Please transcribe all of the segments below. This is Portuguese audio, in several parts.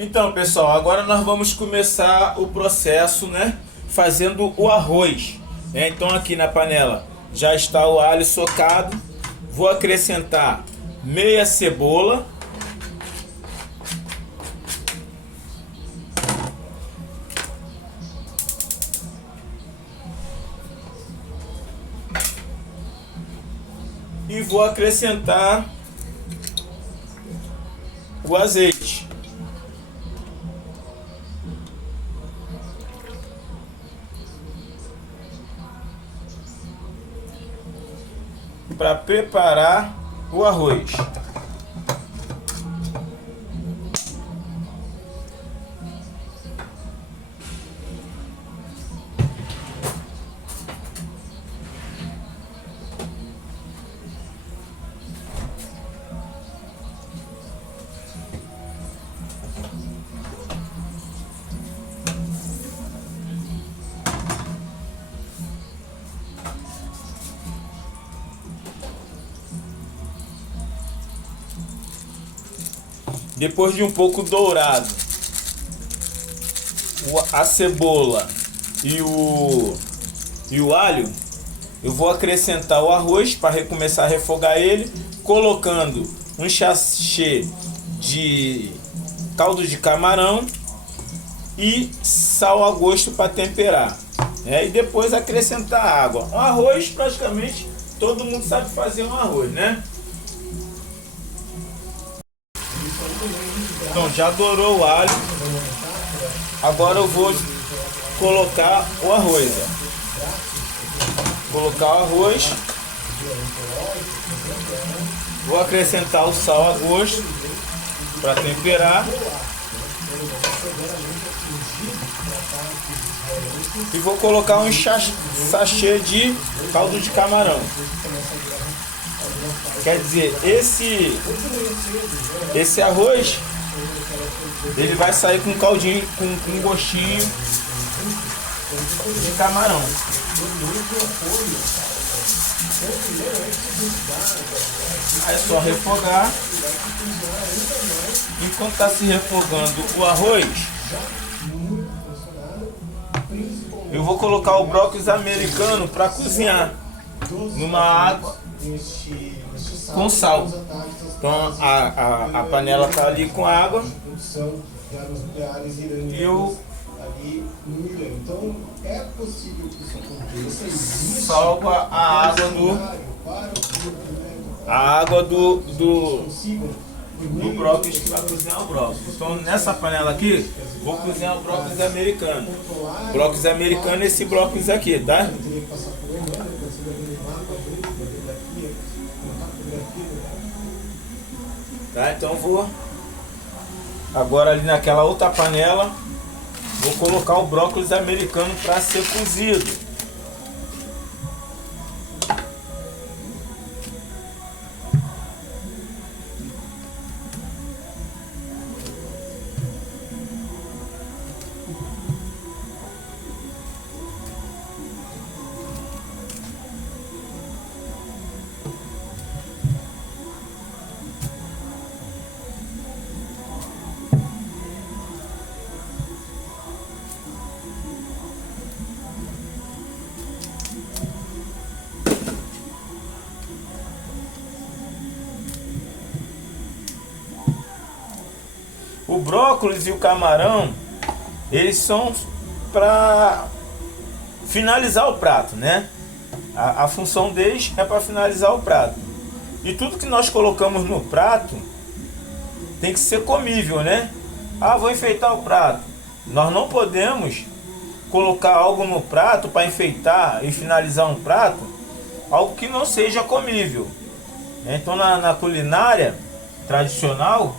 Então, pessoal, agora nós vamos começar o processo, né? Fazendo o arroz. Então, aqui na panela já está o alho socado. Vou acrescentar meia cebola. E vou acrescentar o azeite. Para preparar o arroz. Depois de um pouco dourado a cebola e o alho, eu vou acrescentar o arroz para começar a refogar ele, colocando um sachê de caldo de camarão e sal a gosto para temperar. E depois acrescentar água. Um arroz, praticamente todo mundo sabe fazer um arroz, né? Então já dourou o alho. Agora eu vou colocar o arroz. Colocar o arroz. Vou acrescentar o sal a gosto para temperar. E vou colocar um sachê de caldo de camarão. Quer dizer, esse arroz, ele vai sair com caldinho, com gostinho de camarão. Aí é só refogar. Enquanto está se refogando o arroz, eu vou colocar o brócolis americano para cozinhar numa água com sal. Então a panela está ali com água e eu salvo a água do brócolis que vai cozinhar o brócolis. Então nessa panela aqui vou cozinhar o brócolis americano. Brócolis americano é esse brócolis aqui, tá? Então vou agora ali naquela outra panela, vou colocar o brócolis americano para ser cozido. O brócolis e o camarão, eles são para finalizar o prato, né? A função deles é para finalizar o prato. E tudo que nós colocamos no prato tem que ser comível, né? Vou enfeitar o prato. Nós não podemos colocar algo no prato para enfeitar e finalizar um prato, algo que não seja comível. Então na culinária tradicional,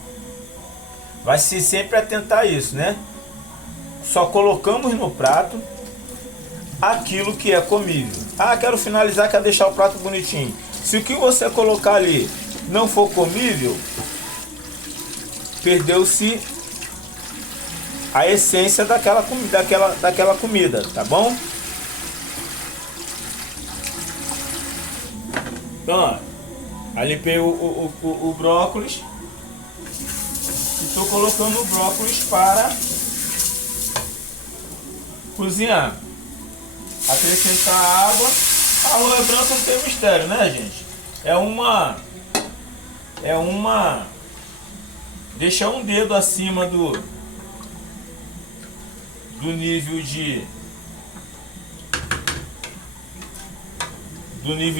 vai-se sempre atentar a isso, né? Só colocamos no prato aquilo que é comível. Quero finalizar, quero deixar o prato bonitinho. Se o que você colocar ali não for comível, perdeu-se a essência daquela comida, tá bom? Então, ó, aí limpei o brócolis. estou colocando o brócolis para cozinhar. Acrescentar água. Arroz branco não tem mistério, né, gente? É uma deixar um dedo acima do nível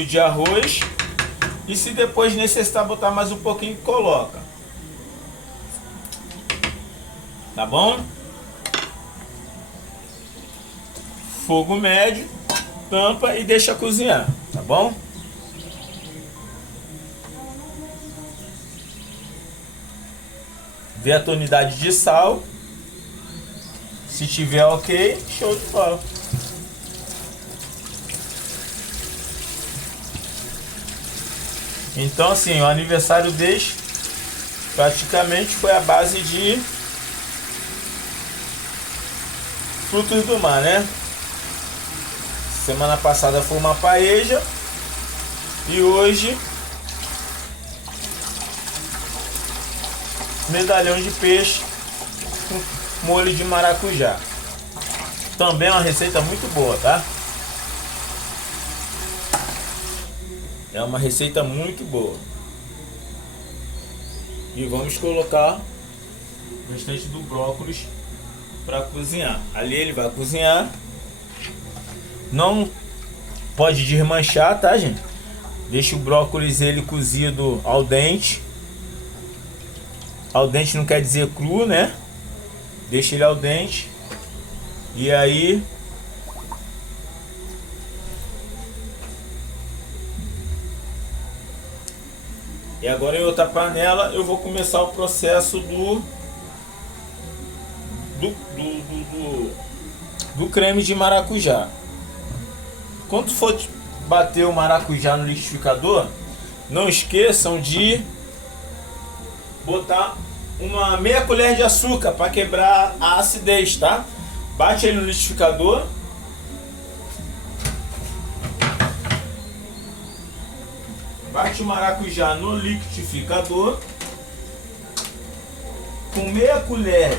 de arroz, e se depois necessitar botar mais um pouquinho, coloca. Tá bom? Fogo médio, tampa e deixa cozinhar, tá bom? Vê a tonalidade de sal. Se tiver ok, show de bola. Então assim, o aniversário deles praticamente foi a base de frutos do mar, né? Semana passada foi uma paella e hoje medalhão de peixe com molho de maracujá. Também é uma receita muito boa, tá? É uma receita muito boa. E vamos colocar o restante do brócolis para cozinhar. Ali ele vai cozinhar. Não pode desmanchar, tá, gente? Deixa o brócolis ele cozido al dente. Al dente não quer dizer cru, né? Deixa ele al dente. E aí e agora em outra panela eu vou começar o processo do creme de maracujá. Quando for bater o maracujá no liquidificador, não esqueçam de botar uma meia colher de açúcar para quebrar a acidez, tá? Bate ele no liquidificador. Bate o maracujá no liquidificador com meia colher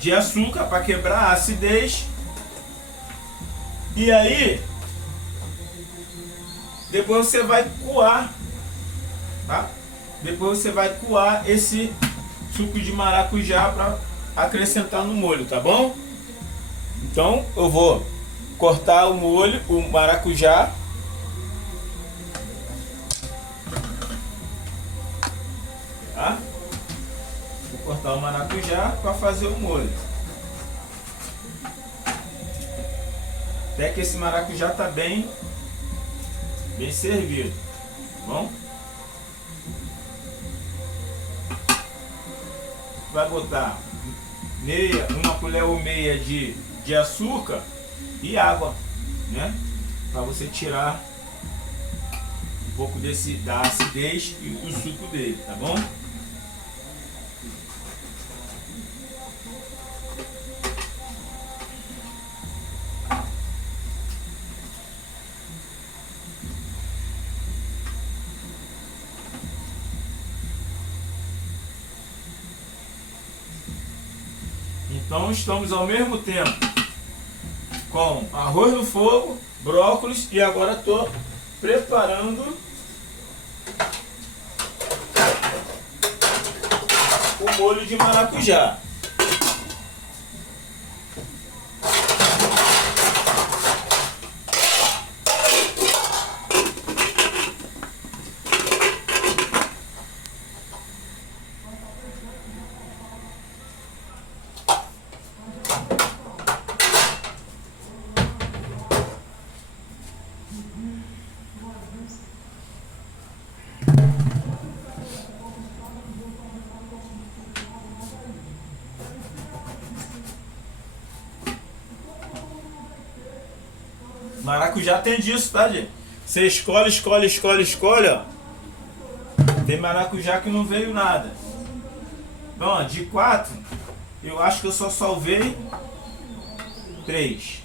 de açúcar para quebrar a acidez. E aí depois você vai coar, tá? Depois você vai coar esse suco de maracujá para acrescentar no molho, tá bom? Então eu vou cortar o molho, o maracujá. Tá? Vou cortar o maracujá para fazer o molho. Até que esse maracujá tá bem servido, tá bom? Vai botar uma colher ou meia de açúcar e água, né? Para você tirar um pouco da acidez e do suco dele, tá bom? Então estamos ao mesmo tempo com arroz no fogo, brócolis, e agora estou preparando o molho de maracujá. Maracujá tem disso, tá, gente? Você escolhe, ó. Tem maracujá que não veio nada. Então, ó, de 4, eu acho que eu só salvei 3.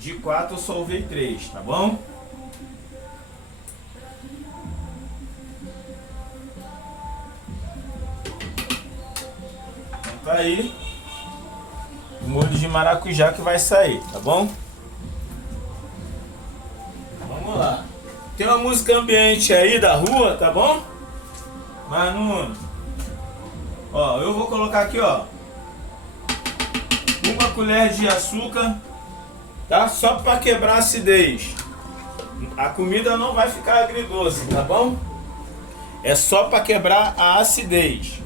De 4 eu salvei 3, tá bom? Tá aí o molho de maracujá que vai sair, tá bom? Vamos lá. Tem uma música ambiente aí da rua, tá bom? Mas não... Ó, eu vou colocar aqui, ó, 1 colher de açúcar, tá? Só para quebrar a acidez. A comida não vai ficar agridoce, tá bom? É só para quebrar a acidez.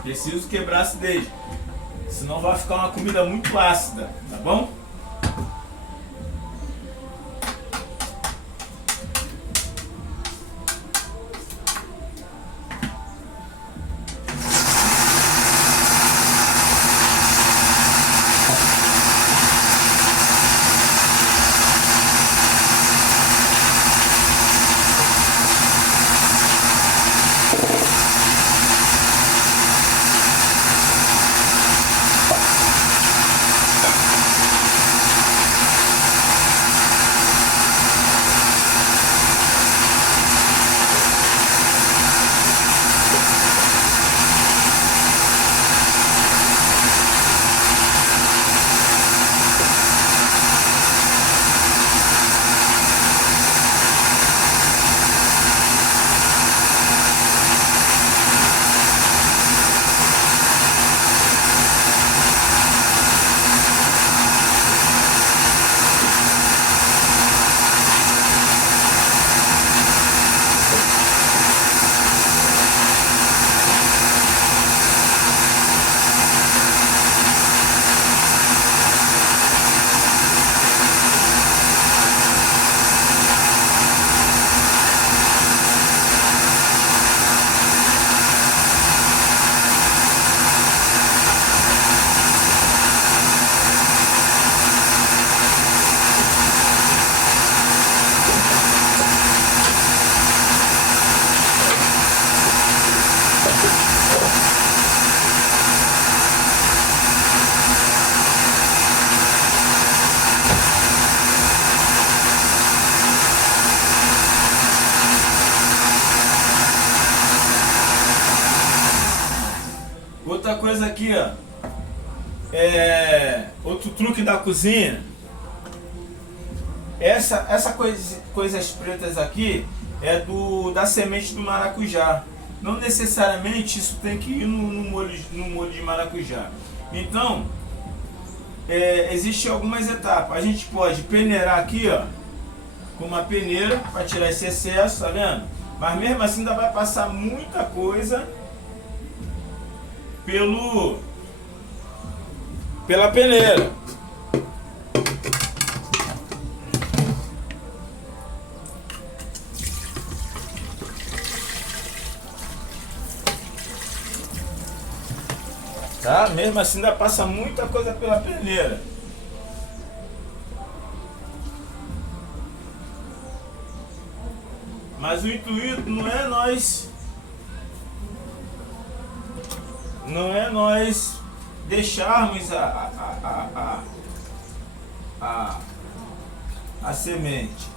Preciso quebrar a acidez, senão vai ficar uma comida muito ácida, tá bom? Outra coisa aqui, ó, outro truque da cozinha. Coisas pretas aqui é da semente do maracujá. Não necessariamente isso tem que ir no molho de maracujá. Então, existem algumas etapas. A gente pode peneirar aqui, ó, com uma peneira para tirar esse excesso, tá vendo? Mas mesmo assim ainda vai passar muita coisa pela peneira. Tá? Mesmo assim ainda passa muita coisa pela peneira. Mas o intuito não é nós deixarmos a semente.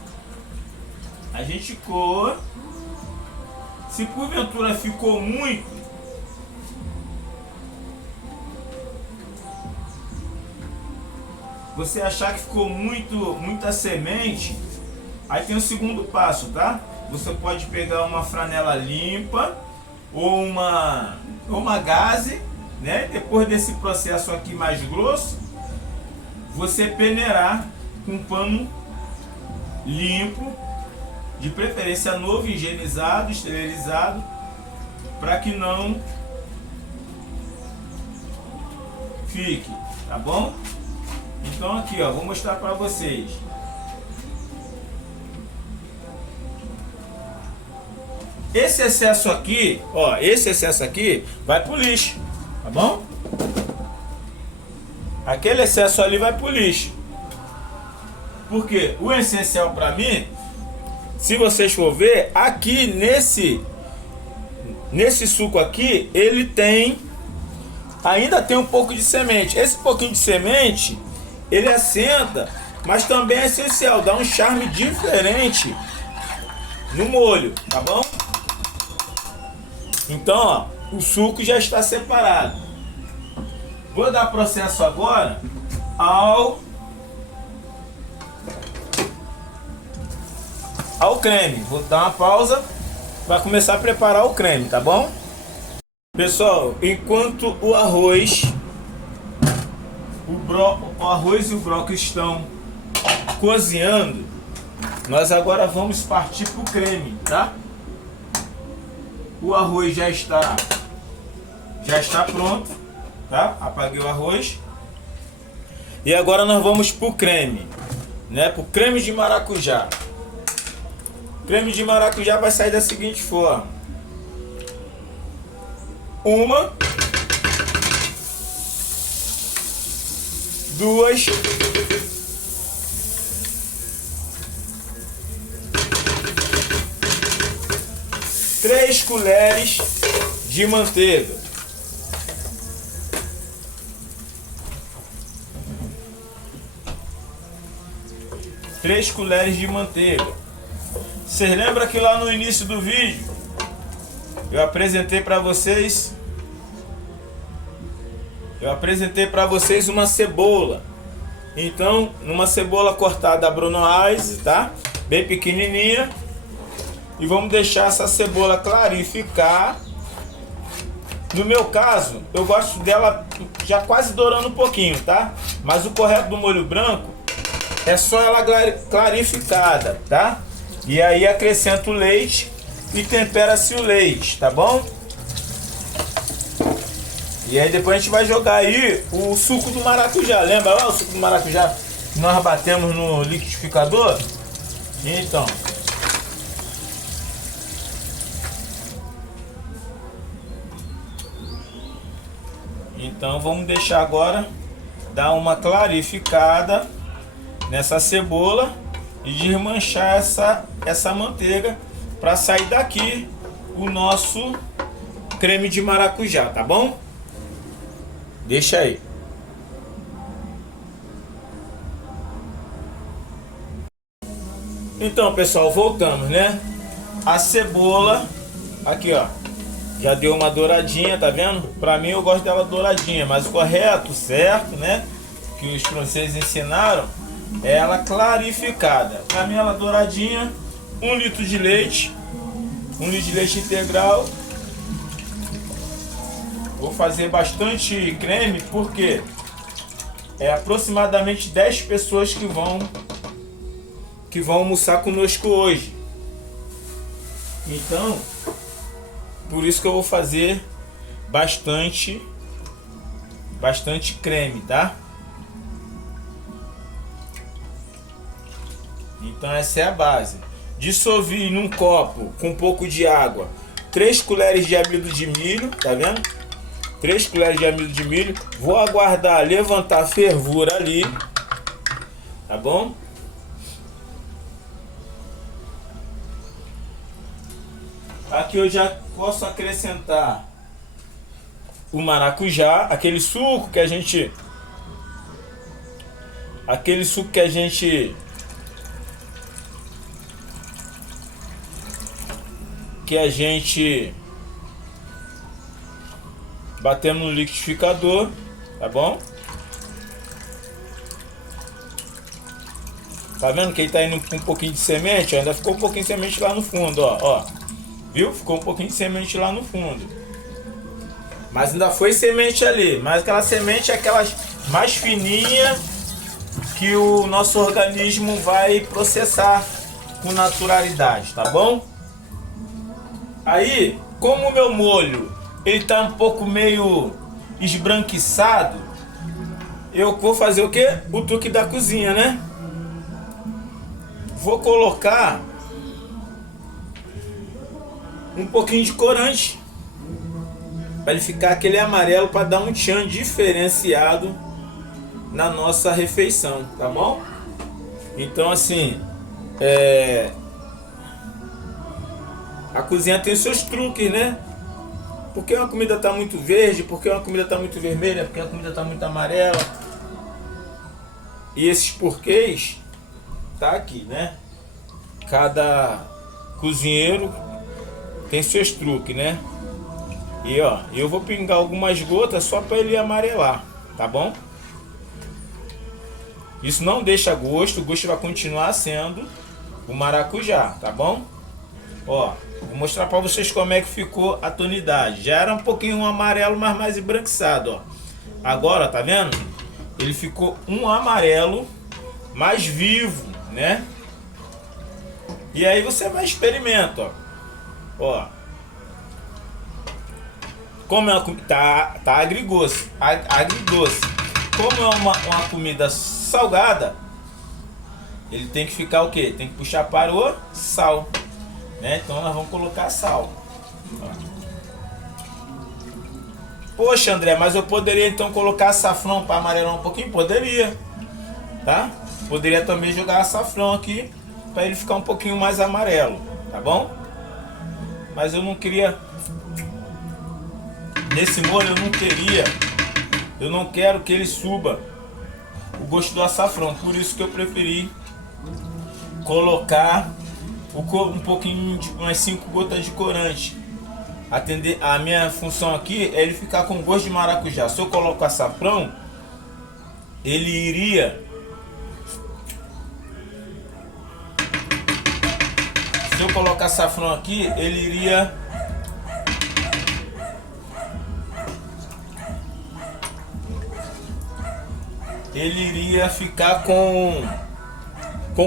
A gente coa. Se porventura ficou muito, você achar que ficou muita semente, aí tem o segundo passo, tá? Você pode pegar uma franela limpa ou uma gaze, né? Depois desse processo aqui mais grosso, você peneirar com um pano limpo, de preferência novo, higienizado, esterilizado, para que não fique, tá bom? Então aqui, ó, vou mostrar para vocês. Esse excesso aqui, ó, vai pro lixo, tá bom? Aquele excesso ali vai pro lixo. Porque o essencial para mim, se vocês for ver, aqui nesse suco aqui, ele ainda tem um pouco de semente. Esse pouquinho de semente, ele assenta, mas também é essencial, dá um charme diferente no molho, tá bom? Então, ó, o suco já está separado. Vou dar processo agora ao creme. Vou dar uma pausa para começar a preparar o creme, tá bom? Pessoal, enquanto o arroz e o brócolis estão cozinhando, nós agora vamos partir para o creme, tá? O arroz já está pronto, tá? Apaguei o arroz. E agora nós vamos para o creme, né? Para o creme de maracujá. O creme de maracujá vai sair da seguinte forma: 2 3 colheres de manteiga. Três colheres de manteiga. Vocês lembram que lá no início do vídeo eu apresentei para vocês uma cebola. Então, numa cebola cortada a Brunoise, tá? Bem pequenininha. E vamos deixar essa cebola clarificar. No meu caso, eu gosto dela já quase dourando um pouquinho, tá? Mas o correto do molho branco é só ela clarificada, tá? E aí acrescenta o leite e tempera-se o leite, tá bom? E aí depois a gente vai jogar aí o suco do maracujá. Lembra lá o suco do maracujá que nós batemos no liquidificador? Então vamos deixar agora dar uma clarificada nessa cebola e desmanchar essa manteiga para sair daqui o nosso creme de maracujá, tá bom? Deixa aí. Então, pessoal, voltamos, né? A cebola aqui, ó, já deu uma douradinha, tá vendo? Pra mim eu gosto dela douradinha, mas o correto, certo, né? Que os franceses ensinaram é ela clarificada. Pra mim ela douradinha, 1 litro de leite, 1 litro de leite integral. Vou fazer bastante creme porque é aproximadamente 10 pessoas que vão almoçar conosco hoje. Então, por isso que eu vou fazer bastante creme, tá? Então essa é a base. Dissolvi num copo com um pouco de água 3 colheres de amido de milho, tá vendo? 3 colheres de amido de milho. Vou aguardar levantar a fervura ali, tá bom? Aqui eu já posso acrescentar o maracujá, aquele suco que a gente batemos no liquidificador, tá bom? Tá vendo que ele tá indo com um pouquinho de semente? Ainda ficou um pouquinho de semente lá no fundo, ó. Viu? Ficou um pouquinho de semente lá no fundo. Mas ainda foi semente ali. Mas aquela semente é aquela mais fininha que o nosso organismo vai processar com naturalidade, tá bom? Aí, como o meu molho ele tá um pouco meio esbranquiçado, eu vou fazer o que? O truque da cozinha, né? Vou colocar um pouquinho de corante para ele ficar aquele amarelo, para dar um tchan diferenciado na nossa refeição, tá bom? Então assim, a cozinha tem seus truques, né? Porque uma comida tá muito verde, porque uma comida tá muito vermelha, porque a comida tá muito amarela. E esses porquês tá aqui, né? Cada cozinheiro tem seus truques, né? E ó, eu vou pingar algumas gotas só para ele amarelar, tá bom? Isso não deixa gosto, o gosto vai continuar sendo o maracujá, tá bom? Ó, vou mostrar para vocês como é que ficou a tonalidade. Já era um pouquinho um amarelo, mas mais embranquiçado, ó. Agora, tá vendo? Ele ficou um amarelo mais vivo, né? E aí você vai experimentar, ó. Ó. Como é uma, tá agridoce, agridoce. Como é uma comida salgada, ele tem que ficar o quê? Tem que puxar para o sal, né? Então nós vamos colocar sal. Ó. Poxa, André, mas eu poderia então colocar açafrão para amarelar um pouquinho? Poderia, tá? Poderia também jogar açafrão aqui para ele ficar um pouquinho mais amarelo, tá bom? Mas eu não queria, nesse molho eu não quero que ele suba o gosto do açafrão, por isso que eu preferi colocar um pouquinho de umas 5 gotas de corante. Atender a minha função aqui é ele ficar com gosto de maracujá. Se eu coloco açafrão, ele iria, se eu colocar açafrão aqui, ele iria ficar com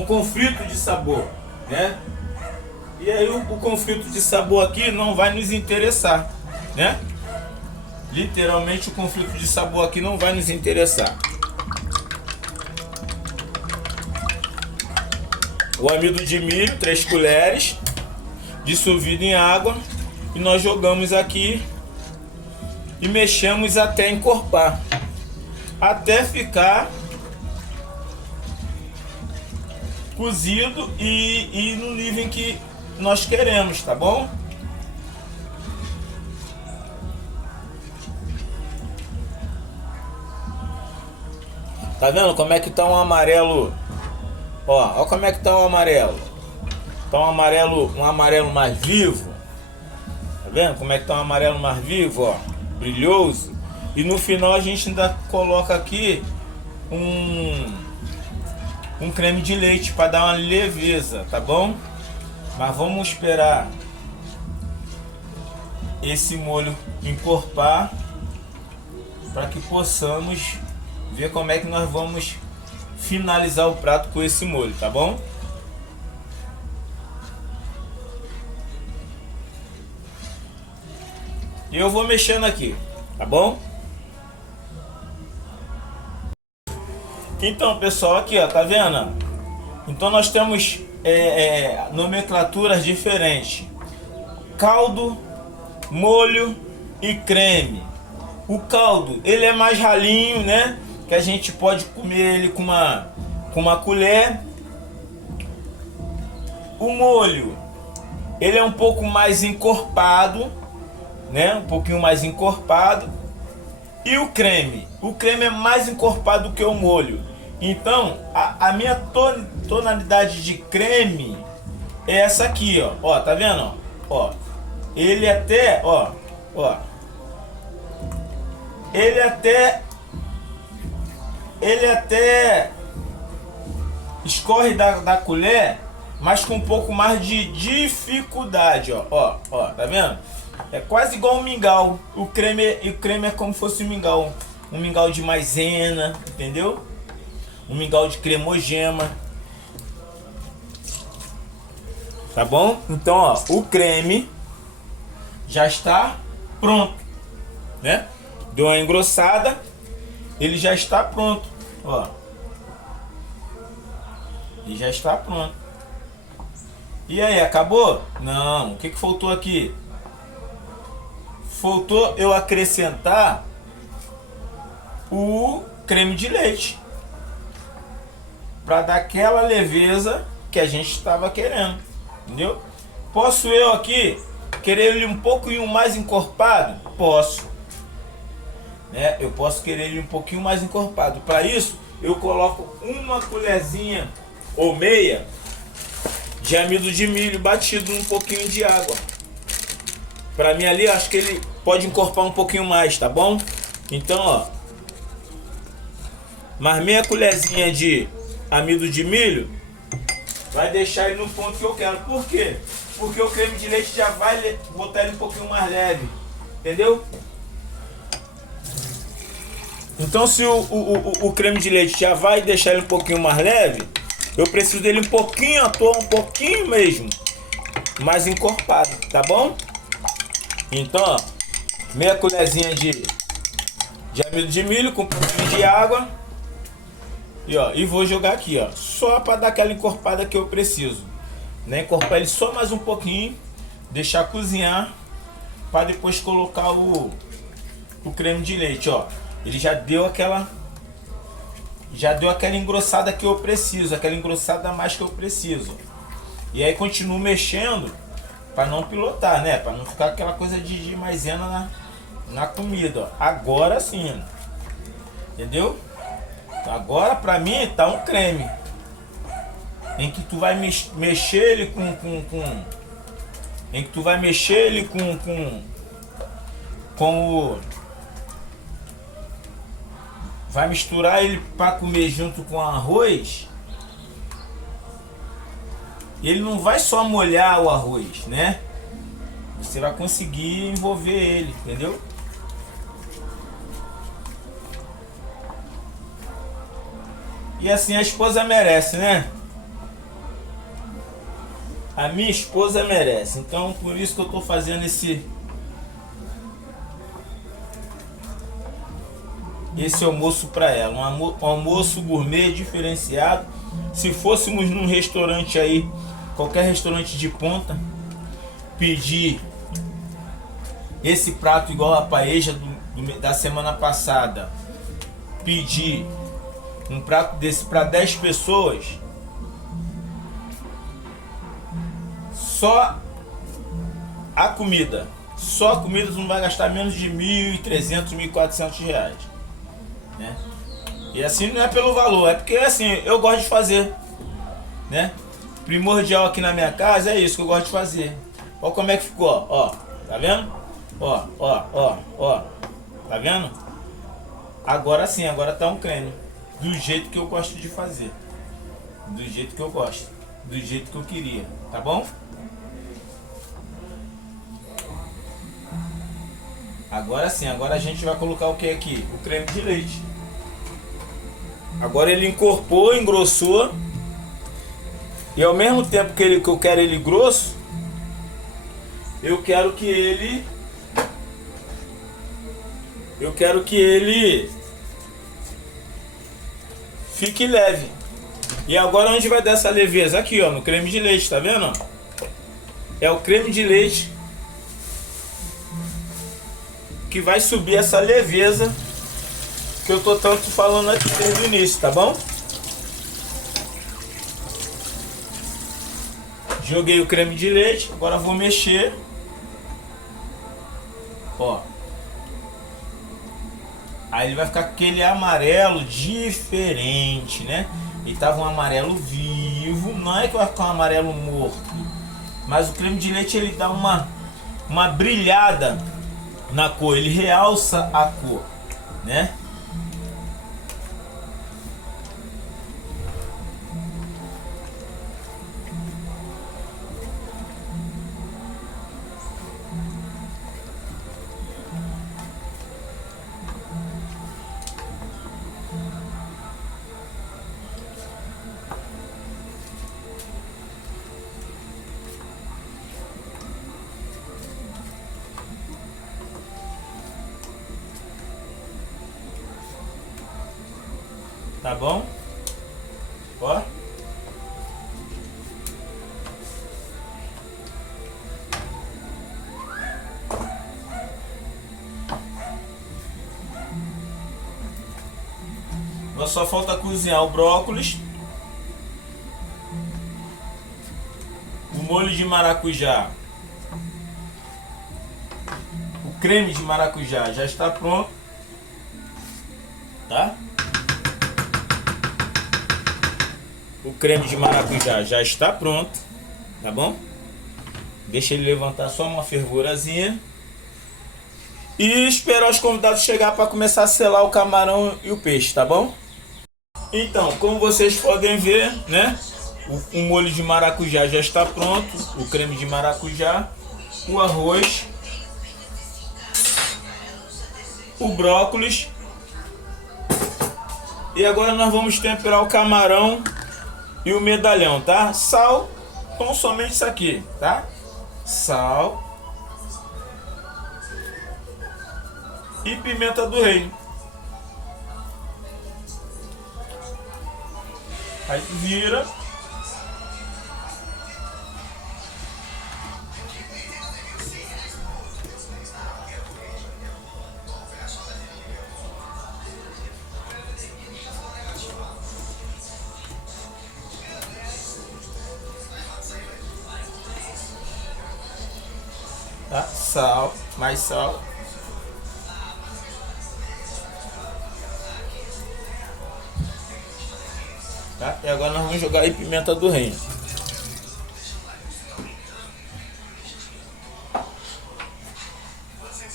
conflito de sabor, né? E aí o conflito de sabor aqui não vai nos interessar, né? Literalmente o conflito de sabor aqui não vai nos interessar. O amido de milho, 3 colheres, dissolvido em água, e nós jogamos aqui e mexemos até encorpar, até ficar cozido e no nível em que nós queremos, tá bom? Tá vendo como é que tá um amarelo? Ó como é que tá um amarelo. Tá um amarelo mais vivo. Tá vendo como é que tá um amarelo mais vivo, ó? Brilhoso. E no final a gente ainda coloca aqui um creme de leite para dar uma leveza, tá bom? Mas vamos esperar esse molho encorpar para que possamos ver como é que nós vamos finalizar o prato com esse molho, tá bom? E eu vou mexendo aqui, tá bom? Então, pessoal, aqui ó, tá vendo? Então nós temos nomenclaturas diferentes: caldo, molho e creme. O caldo, ele é mais ralinho, né? Que a gente pode comer ele com uma colher. O molho, ele é um pouco mais encorpado, né? Um pouquinho mais encorpado. E o creme é mais encorpado do que o molho. Então, a minha tonalidade de creme é essa aqui, ó. Ó, tá vendo? Ó, ele até, ó. Ele até escorre da colher, mas com um pouco mais de dificuldade, ó. Ó, tá vendo? É quase igual um mingau. O creme é como se fosse um mingau de maisena, entendeu? Um mingau de cremogema. Tá bom? Então, ó, o creme já está pronto, né? Deu uma engrossada, ele já está pronto, ó. Ele já está pronto. E aí, acabou? Não, o que faltou aqui? Faltou eu acrescentar o creme de leite para dar aquela leveza que a gente estava querendo, entendeu? Posso eu aqui querer ele um pouquinho mais encorpado? Posso, né? Eu posso querer ele um pouquinho mais encorpado. Para isso eu coloco uma colherzinha ou meia de amido de milho batido num pouquinho de água. Pra mim ali, acho que ele pode encorpar um pouquinho mais, tá bom? Então, ó, mais meia colherzinha de amido de milho vai deixar ele no ponto que eu quero. Por quê? Porque o creme de leite já vai botar ele um pouquinho mais leve, entendeu? Então, se o creme de leite já vai deixar ele um pouquinho mais leve, eu preciso dele um pouquinho à toa, um pouquinho mesmo mais encorpado, tá bom? Então, ó, meia colherzinha de amido de milho com um pouquinho de água. E ó, e vou jogar aqui, ó, só para dar aquela encorpada que eu preciso, né? Encorpar ele só mais um pouquinho, deixar cozinhar para depois colocar o creme de leite, ó. Ele já deu aquela engrossada que eu preciso, aquela engrossada a mais que eu preciso. E aí continuo mexendo para não pilotar, né? Para não ficar aquela coisa de maisena na comida, ó. Agora sim, entendeu? Agora pra mim tá um creme em que tu vai mexer ele em que tu vai mexer ele com o, vai misturar ele para comer junto com o arroz. Ele não vai só molhar o arroz, né? Você vai conseguir envolver ele, entendeu? E assim a esposa merece, né? A minha esposa merece. Então por isso que eu tô fazendo esse almoço para ela. Um almoço gourmet diferenciado. Se fôssemos num restaurante aí, qualquer restaurante de ponta, pedir esse prato igual a paella da semana passada, pedir um prato desse para 10 pessoas, só a comida tu não vai gastar menos de 1.300, 1.400 reais, né? E assim não é pelo valor, é porque assim eu gosto de fazer, né? Primordial aqui na minha casa é isso que eu gosto de fazer. Olha como é que ficou, ó, tá vendo? Ó, tá vendo? Agora sim, agora tá um creme. Do jeito que eu gosto de fazer. Do jeito que eu gosto. Do jeito que eu queria. Tá bom? Agora sim, agora a gente vai colocar o que aqui? O creme de leite. Agora ele encorpou, engrossou. E ao mesmo tempo que eu quero ele grosso, eu quero que ele fique leve. E agora onde vai dar essa leveza? Aqui, ó, no creme de leite, tá vendo? É o creme de leite que vai subir essa leveza que eu tô tanto falando aqui desde o início, tá bom? Joguei o creme de leite, agora vou mexer. Ó. Aí ele vai ficar aquele amarelo diferente, né? Ele tava um amarelo vivo, não é que vai ficar um amarelo morto, mas o creme de leite ele dá uma brilhada na cor, ele realça a cor, né? Tá bom? Ó. Agora só falta cozinhar o brócolis, o molho de maracujá, o creme de maracujá já está pronto, tá? O creme de maracujá já está pronto, tá bom? Deixa ele levantar só uma fervurazinha. E esperar os convidados chegar para começar a selar o camarão e o peixe, tá bom? Então, como vocês podem ver, né? O molho de maracujá já está pronto. O creme de maracujá. O arroz. O brócolis. E agora nós vamos temperar o camarão e o medalhão, tá? Sal, então somente isso aqui, tá? Sal e pimenta do reino. Aí vira. Tá? Sal, mais sal. Tá? E agora nós vamos jogar aí pimenta do reino.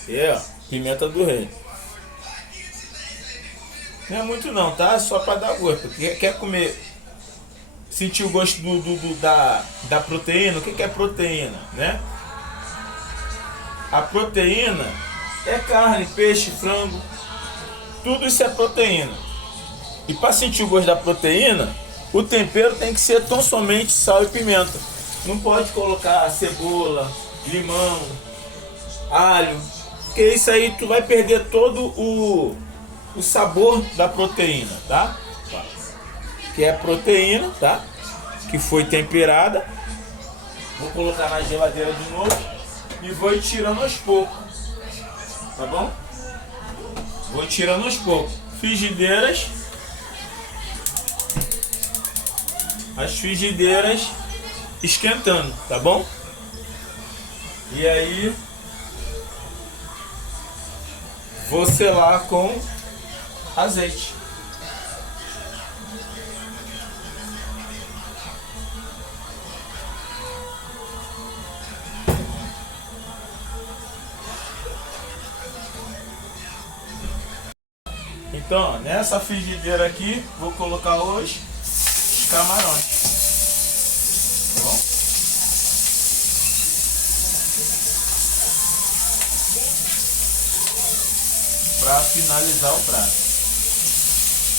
E ó, pimenta do reino. Não é muito não, tá? Só para dar gosto. Quer comer, sentir o gosto da proteína? O que é proteína, né? A proteína é carne, peixe, frango. Tudo isso é proteína. E para sentir o gosto da proteína, o tempero tem que ser tão somente sal e pimenta. Não pode colocar cebola, limão, alho, porque isso aí tu vai perder todo o sabor da proteína, tá? Que é proteína, tá? Que foi temperada. Vou colocar na geladeira de novo e vou ir tirando aos poucos, tá bom? Vou tirando aos poucos. Frigideiras. As frigideiras esquentando, tá bom? E aí vou selar com azeite. Então, ó, nessa frigideira aqui, vou colocar os camarões. Tá bom? Para finalizar o prato.